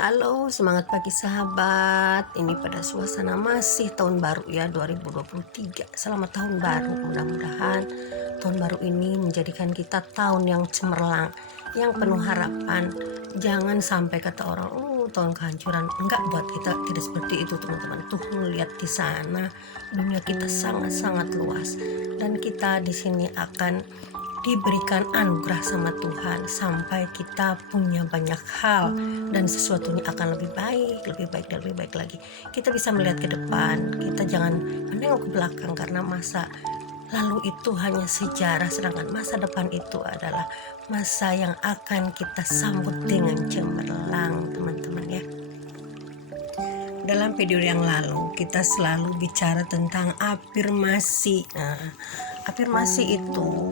Halo, semangat pagi sahabat. Ini pada suasana masih tahun baru ya 2023. Selamat tahun baru. Mudah-mudahan tahun baru ini menjadikan kita tahun yang cemerlang, yang penuh harapan. Jangan sampai kata orang, "Oh, tahun kehancuran." Enggak, buat kita tidak seperti itu, teman-teman. Tuh melihat di sana dunia kita sangat-sangat luas dan kita di sini akan diberikan anugerah sama Tuhan sampai kita punya banyak hal dan sesuatunya akan lebih baik, lebih baik dan lebih baik lagi. Kita bisa melihat ke depan, kita jangan menengok ke belakang karena masa lalu itu hanya sejarah, sedangkan masa depan itu adalah masa yang akan kita sambut dengan cemerlang, teman-teman ya. Dalam video yang lalu kita selalu bicara tentang afirmasi. Nah, afirmasi itu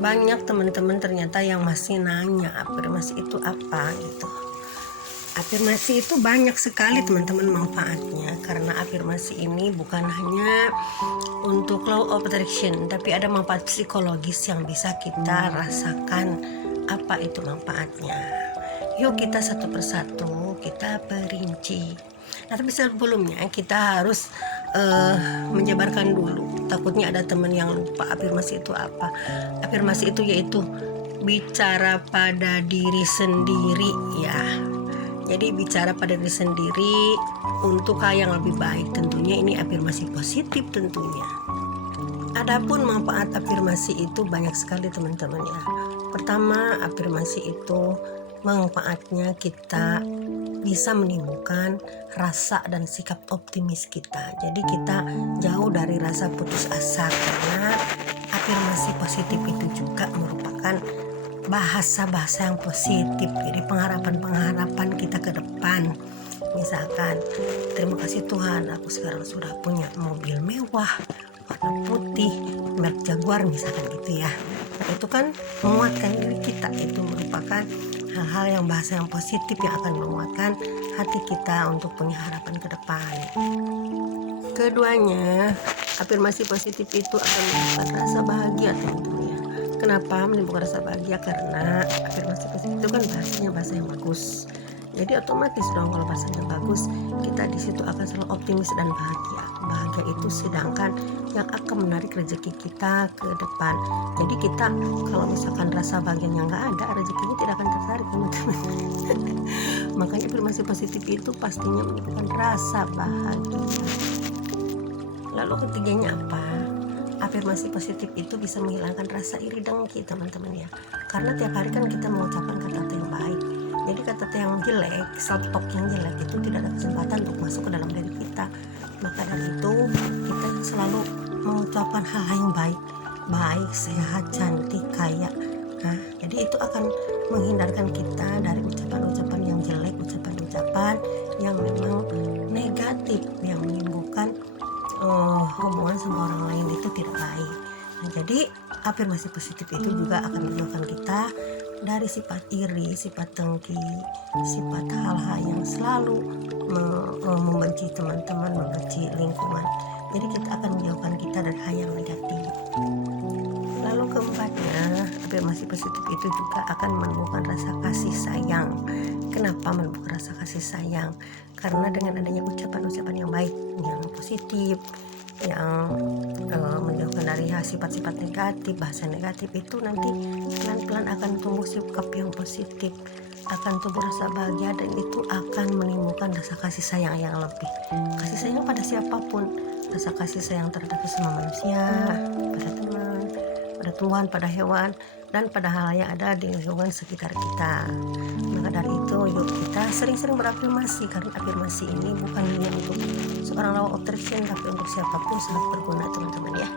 banyak teman-teman ternyata yang masih nanya afirmasi itu apa gitu. Afirmasi itu banyak sekali teman-teman manfaatnya, karena afirmasi ini bukan hanya untuk law of attraction, tapi ada manfaat psikologis yang bisa kita rasakan. Apa itu manfaatnya? Yuk kita satu persatu kita perinci. Nah, tapi sebelumnya kita harus menjabarkan dulu. Takutnya ada teman yang lupa afirmasi itu apa. Afirmasi itu yaitu bicara pada diri sendiri ya. Jadi bicara pada diri sendiri untuk hal yang lebih baik. Tentunya ini afirmasi positif tentunya. Adapun manfaat afirmasi itu banyak sekali teman-teman ya. Pertama, afirmasi itu manfaatnya kita bisa menimbulkan rasa dan sikap optimis kita. Jadi kita jauh dari rasa putus asa, karena afirmasi positif itu juga merupakan bahasa-bahasa yang positif. Jadi pengharapan-pengharapan kita ke depan. Misalkan, terima kasih Tuhan, aku sekarang sudah punya mobil mewah warna putih merek Jaguar misalkan gitu ya. Nah, itu kan menguatkan diri kita, itu merupakan hal-hal yang bahasa yang positif yang akan menguatkan hati kita untuk punya harapan ke depan. Keduanya, afirmasi positif itu akan menimbulkan rasa bahagia teman-teman ya. Kenapa menimbulkan rasa bahagia? Karena afirmasi positif itu kan bahasanya bahasa yang bagus. Jadi otomatis dong kalau bahasanya bagus, kita di situ akan selalu optimis dan bahagia. Bahagia itu sedangkan yang akan menarik rezeki kita ke depan. Jadi kita kalau misalkan rasa bahagianya nggak ada, rezekinya tidak akan tertarik teman-teman. Makanya afirmasi positif itu pastinya menimbulkan rasa bahagia. Lalu ketiganya apa? Afirmasi positif itu bisa menghilangkan rasa iri dengki teman-teman ya. Karena tiap hari kan kita mengucapkan kata-kata yang baik. Jadi kata-kata yang jelek, self talk yang jelek itu tidak ada kesempatan untuk masuk ke dalam diri kita. Maka dari itu kita selalu mengucapkan hal-hal yang baik, sehat, cantik, kaya. Nah, jadi itu akan menghindarkan kita dari ucapan-ucapan yang jelek, ucapan-ucapan yang memang negatif, yang menimbulkan hubungan sama orang lain itu tidak baik. Nah, jadi afirmasi positif itu juga akan menjauhkan kita dari sifat iri, sifat dengki, sifat hal-hal yang selalu membenci teman-teman, membenci lingkungan. Jadi kita akan menjauhkan kita dari hal yang negatif. Lalu keempatnya, afirmasi positif itu juga akan menumbuhkan rasa kasih sayang. Kenapa menumbuhkan rasa kasih sayang? Karena dengan adanya ucapan-ucapan yang baik, yang positif, yang menjauhkan dari sifat-sifat negatif, bahasa negatif, itu nanti pelan-pelan akan tumbuh sikap yang positif, akan tumbuh rasa bahagia, dan itu akan menimbulkan rasa kasih sayang yang lebih. Kasih sayang pada siapapun, rasa kasih sayang terhadap sesama manusia, pada teman, pada Tuhan, pada hewan, dan pada hal yang ada di lingkungan sekitar kita. Maka dari itu yuk kita sering-sering berafirmasi, karena afirmasi ini bukan hanya untuk seorang law of attraction, tapi untuk siapapun sangat berguna teman-teman ya.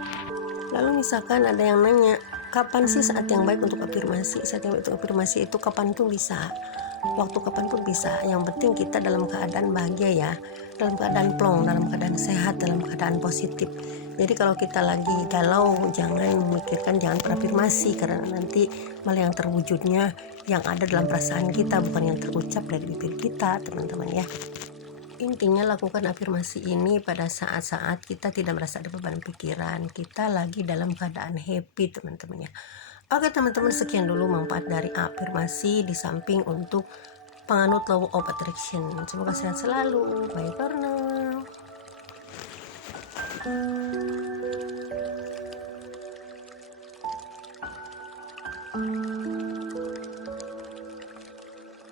Lalu misalkan ada yang nanya, kapan sih saat yang baik untuk afirmasi? Saat yang baik untuk afirmasi itu kapan pun bisa, waktu kapan pun bisa. Yang penting kita dalam keadaan bahagia ya, dalam keadaan plong, dalam keadaan sehat, dalam keadaan positif. Jadi kalau kita lagi galau, jangan memikirkan, jangan berafirmasi, karena nanti malah yang terwujudnya yang ada dalam perasaan kita, bukan yang terucap dari bibir kita teman-teman ya. Intinya lakukan afirmasi ini pada saat-saat kita tidak merasa ada beban pikiran, kita lagi dalam keadaan happy teman-teman ya. Oke teman-teman, sekian dulu manfaat dari afirmasi, di samping untuk penganut law of attraction. Semoga sehat selalu. Bye for now.